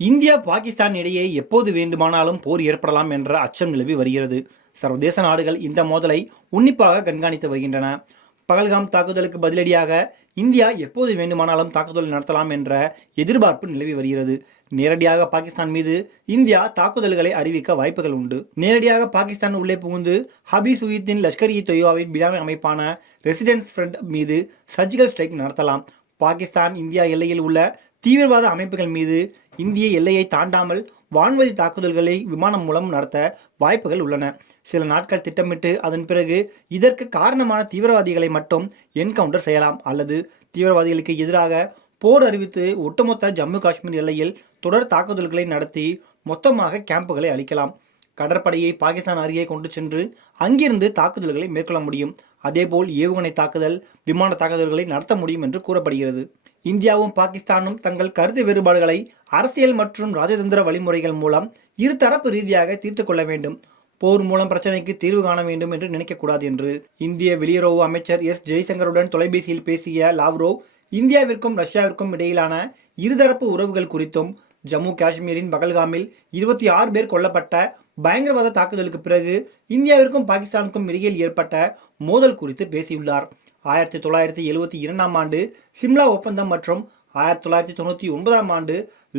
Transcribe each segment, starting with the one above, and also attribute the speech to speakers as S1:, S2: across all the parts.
S1: India Pakistan இடையே எப்போது வேண்டுமானாலும் போர் ஏற்படலாம் என்ற அச்சம் நிலவி வருகிறது. சர்வதேச நாடுகள் இந்த மோதலை உன்னிப்பாக கண்காணித்து வருகின்றன. பகல்காம் தாக்குதலுக்கு பதிலடியாக இந்தியா எப்போது வேண்டுமானாலும் தாக்குதல் நடத்தலாம் என்ற எதிர்பார்ப்பு நிலவி வருகிறது. நேரடியாக பாகிஸ்தான் மீது இந்தியா தாக்குதல்களை அறிவிக்க வாய்ப்புகள் உண்டு. நேரடியாக பாகிஸ்தான் உள்ளே புகுந்து ஹபீஸ் உயித்தின் லஷ்கர் இ தொய்வாவின் பினாமி அமைப்பான ரெசிடென்ஸ் ஃப்ரண்ட் மீது சர்ஜிக்கல் ஸ்ட்ரைக் நடத்தலாம். பாகிஸ்தான் இந்தியா எல்லையில் உள்ள தீவிரவாத அமைப்புகள் மீது இந்திய எல்லையை தாண்டாமல் வான்வழி தாக்குதல்களை விமானம் மூலம் நடத்த வாய்ப்புகள் உள்ளன. சில நாட்கள் திட்டமிட்டு அதன் பிறகு இதற்கு காரணமான தீவிரவாதிகளை மட்டும் என்கவுண்டர் செய்யலாம் அல்லது தீவிரவாதிகளுக்கு எதிராக போர் அறிவித்து ஒட்டுமொத்த ஜம்மு காஷ்மீர் எல்லையில் தொடர் தாக்குதல்களை நடத்தி மொத்தமாக கேம்புகளை அளிக்கலாம் கடற்படையை பாகிஸ்தான் அருகே கொண்டு சென்று அங்கிருந்து தாக்குதல்களை மேற்கொள்ள முடியும். அதேபோல் ஏவுகணை தாக்குதல் விமான தாக்குதல்களை நடத்த முடியும் என்று கூறப்படுகிறது. இந்தியாவும் பாகிஸ்தானும் தங்கள் கருத்து வேறுபாடுகளை அரசியல் மற்றும் ராஜதந்திர வழிமுறைகள் மூலம் இருதரப்பு ரீதியாக தீர்த்து கொள்ள வேண்டும். போர் மூலம் பிரச்சனைக்கு தீர்வு காண வேண்டும் என்று நினைக்கக்கூடாது என்று இந்திய வெளியுறவு அமைச்சர் எஸ். ஜெய்சங்கருடன் தொலைபேசியில் பேசிய லாவ்ரோவ் இந்தியாவிற்கும் ரஷ்யாவிற்கும் இடையிலான இருதரப்பு உறவுகள் குறித்தும் ஜம்மு காஷ்மீரின் பகல்காமில் இருபத்தி ஆறு பேர் கொல்லப்பட்ட பயங்கரவாத தாக்குதலுக்கு பிறகு இந்தியாவிற்கும் பாகிஸ்தானுக்கும் இடையில் ஏற்பட்ட மோதல் குறித்து பேசியுள்ளார். ஆயிரத்தி தொள்ளாயிரத்தி எழுவத்தி இரண்டாம் ஆண்டு சிம்லா ஒப்பந்தம் மற்றும் ஆயிரத்தி தொள்ளாயிரத்தி தொண்ணூற்றி ஒன்பதாம் ஆண்டு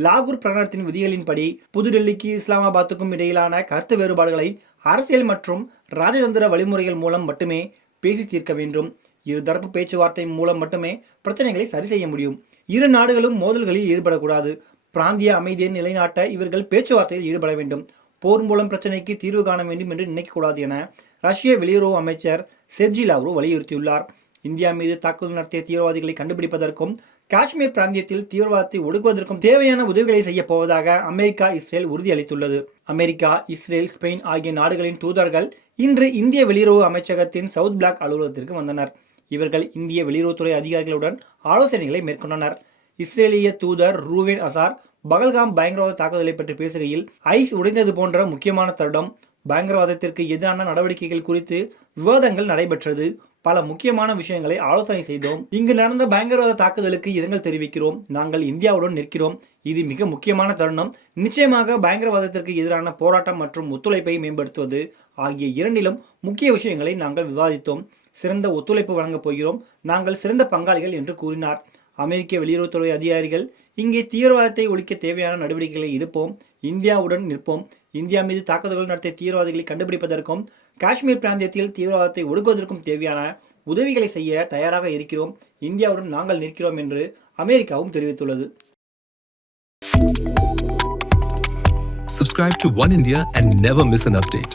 S1: லாகூர் பிரகடனத்தின் விதிகளின்படி புதுடெல்லிக்கு இஸ்லாமாபாத்துக்கும் இடையிலான கருத்து வேறுபாடுகளை அரசியல் மற்றும் ராஜதந்திர வழிமுறைகள் மூலம் மட்டுமே பேசி தீர்க்க வேண்டும். இருதரப்பு பேச்சுவார்த்தை மூலம் மட்டுமே பிரச்சனைகளை சரி செய்ய முடியும். இரு நாடுகளும் மோதல்களில் ஈடுபடக்கூடாது. பிராந்திய அமைதியை நிலைநாட்ட இவர்கள் பேச்சுவார்த்தையில் ஈடுபட வேண்டும். போர் மூலம் பிரச்சனைக்கு தீர்வு காண வேண்டும் என்று நினைக்கக்கூடாது என ரஷ்ய வெளியுறவு அமைச்சர் செர்ஜி லாவ்ரோ வலியுறுத்தியுள்ளார். இந்தியா மீது தாக்குதல் நடத்திய தீவிரவாதிகளை கண்டுபிடிப்பதற்கும் காஷ்மீர் பிராந்தியத்தில் தீவிரவாதத்தை ஒடுக்குவதற்கும் தேவையான உதவிகளை செய்ய போவதாக அமெரிக்கா இஸ்ரேல் உறுதியளித்துள்ளது. அமெரிக்கா இஸ்ரேல் ஸ்பெயின் ஆகிய நாடுகளின் தூதர்கள் இன்று இந்திய வெளியுறவு அமைச்சகத்தின் சவுத் பிளாக் அலுவலகத்திற்கு வந்தனர். இவர்கள் இந்திய வெளியுறவுத்துறை அதிகாரிகளுடன் ஆலோசனைகளை மேற்கொண்டனர். இஸ்ரேலிய தூதர் ரூவேன் அசார் பகல்காம் பயங்கரவாத தாக்குதலை பற்றி பேசுகையில் ஐஸ் உடைந்தது போன்ற முக்கியமான தருணம் பயங்கரவாதத்திற்கு எதிரான நடவடிக்கைகள் குறித்து விவாதங்கள் நடைபெற்றது. பல முக்கியமான விஷயங்களை ஆலோசனை செய்தோம். இங்கு நடந்த பயங்கரவாத தாக்குதலுக்கு இரங்கல் தெரிவிக்கிறோம். நாங்கள் இந்தியாவுடன் நிற்கிறோம். இது மிக முக்கியமான தருணம். நிச்சயமாக பயங்கரவாதத்திற்கு எதிரான போராட்டம் மற்றும் ஒத்துழைப்பை மேம்படுத்துவது ஆகிய இரண்டிலும் முக்கிய விஷயங்களை நாங்கள் விவாதித்தோம். சிறந்த ஒத்துழைப்பு வழங்கப் போகிறோம். நாங்கள் சிறந்த பங்காளிகள் என்று கூறினார். அமெரிக்க வெளியுறவுத்துறை அதிகாரிகள் இங்கே தீவிரவாதத்தை ஒழிக்க தேவையான நடவடிக்கைகளை எடுப்போம் இந்தியாவுடன் நிற்போம். இந்தியா மீது தாக்குதல்கள் நடத்திய தீவிரவாதிகளை கண்டுபிடிப்பதற்கும் காஷ்மீர் பிராந்தியத்தில் தீவிரவாதத்தை ஒடுக்குவதற்கும் தேவையான உதவிகளை செய்ய தயாராக இருக்கிறோம். இந்தியாவுடன் நாங்கள் நிற்கிறோம் என்று அமெரிக்காவும் தெரிவித்துள்ளது.
S2: Subscribe to One India and never miss an update.